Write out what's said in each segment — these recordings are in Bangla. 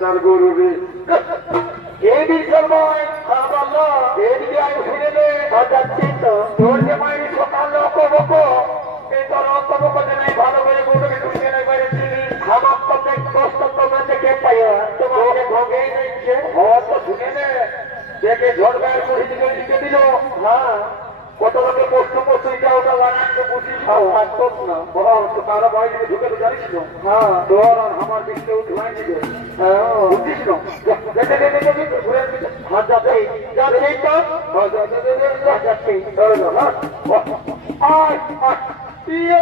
তার গরু রে এই বিশ্বময় এদিকে আমি শুনে নে যাচ্ছি তো তোর যে মায়ের সকাল অপবক এই তোর অপবক নেই ভালো করে গরুকে ঢুকে নেই পেরেছিলি আমার তো দেখ কষ্ট তোমার দেখে পাইয়া তোমাকে ভোগেই নিচ্ছে তো শুনে নে দেখে ঝড়বার করে দিকে দিল হ্যাঁ কত লোকে কষ্ট করছে এটা ওটা লাগাতে বুঝি খাও আসতো না বড় তো কারো বাড়ি থেকে ঢুকে তো জানিস না হ্যাঁ তোর আর আমার দিকে উঠে দিবে বুঝিস না ঘুরে হাত যাচ্ছে যাচ্ছে তো যাচ্ছে আয় ইয়ে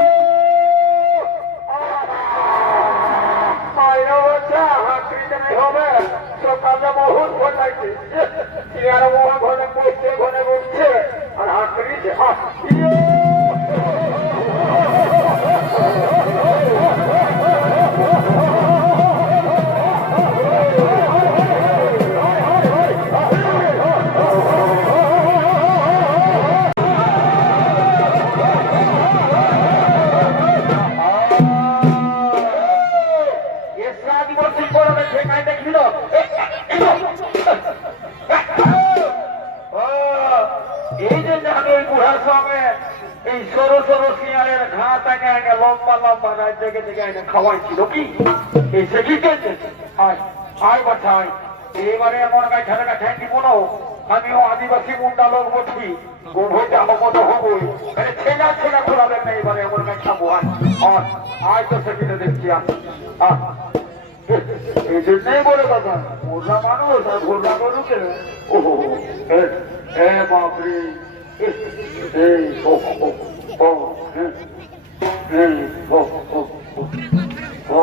মায়ের বাচ্চা হাঁকড়িতে নেই হবে সকালে বহুত ভোট লাগছে আর ঘরে বসছে ঘরে বসছে আর হাঁকড়িতে এই যে আমি ওই বুড়ার সঙ্গে এই সরু সরু শিয়ালের ঘা টাঙে আগে লম্বা লম্বা রাত জেগে জেগে আগে খাওয়াইছিল কি এই সে কি আয় আয় বাছাই এবারে এমন গাছ ঠেলা ঠেঙ্গি মনো আমিও আদিবাসী মুন্ডা লোক বলছি গোভোটা হবো হবই ছেলা ছেলা খোলাবেন না এবারে এমন গাছ খাবো আয় তো সেখানে দেখছি এই জন্যই বলে বাবা ঘোড়া মানুষ আর ঘোড়া গরুকে ও বাপরে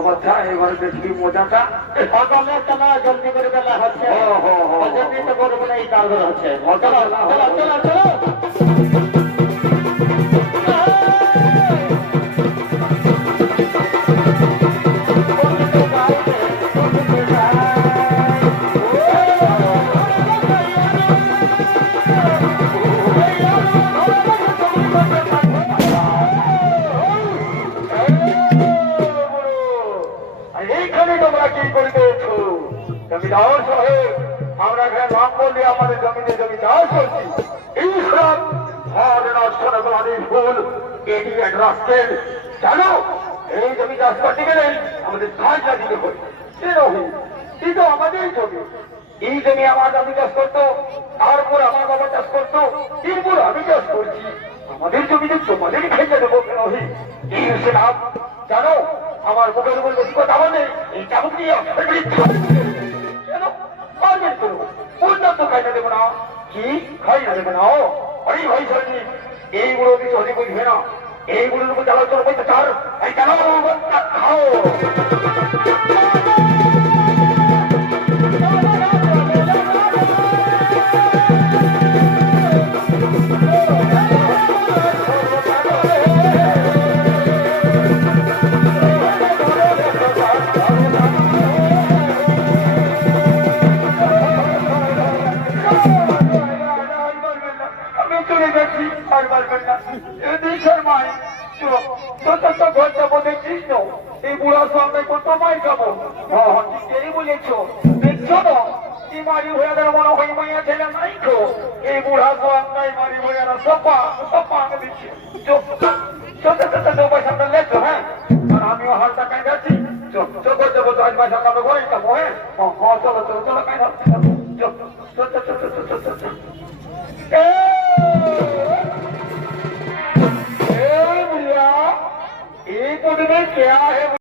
বাচ্চা এবার দেখবি মজাটা জলদি করে বেলা হচ্ছে জলদি তো করবো না এই কাজ হচ্ছে আমরা এখানে নাম বললে আমাদের জমিনে জমি চাষ করছি এই সব ফুল এডিয়েট রাস্কেল জানো এই জমি চাষ করতে গেলে আমাদের কাজ দিতে হয় কিন্তু আমাদের জমি এই জমি আমার জমি চাষ করতো তারপর আমার বাবা চাষ করতো এরপর আমি চাষ করছি আমাদের জমিতে তোমাদেরই খেতে দেবো কেন এই হচ্ছে লাভ জানো আমার মুখের উপর বেশি কথা বলে এই চাবুক নিয়ে কেন পারবেন তো পর্যন্ত খাইতে দেবো না কি খাইতে দেবো না অরে ভাই সরি এইগুলো কিছু অনেক বুঝবে না এইগুলোর উপর জ্বালা চলো বলতে চার এই জ্বালা খাও এই বুড়ার সঙ্গে কত মাই খাবো এই বলেছ দেখছো না কি মারি হয়ে গেল মনে হয় মাইয়া ছেলে নাই তো এই বুড়ার সঙ্গে মারি হয়ে গেল সপা সপা আগে দিচ্ছি পয়সাটা লেখো হ্যাঁ আর আমিও হালটা কাই যাচ্ছি চোখ যাবো 10 পয়সা কাবে ঘরে যাবো হ্যাঁ চলো চলো চলো কাই যাচ্ছি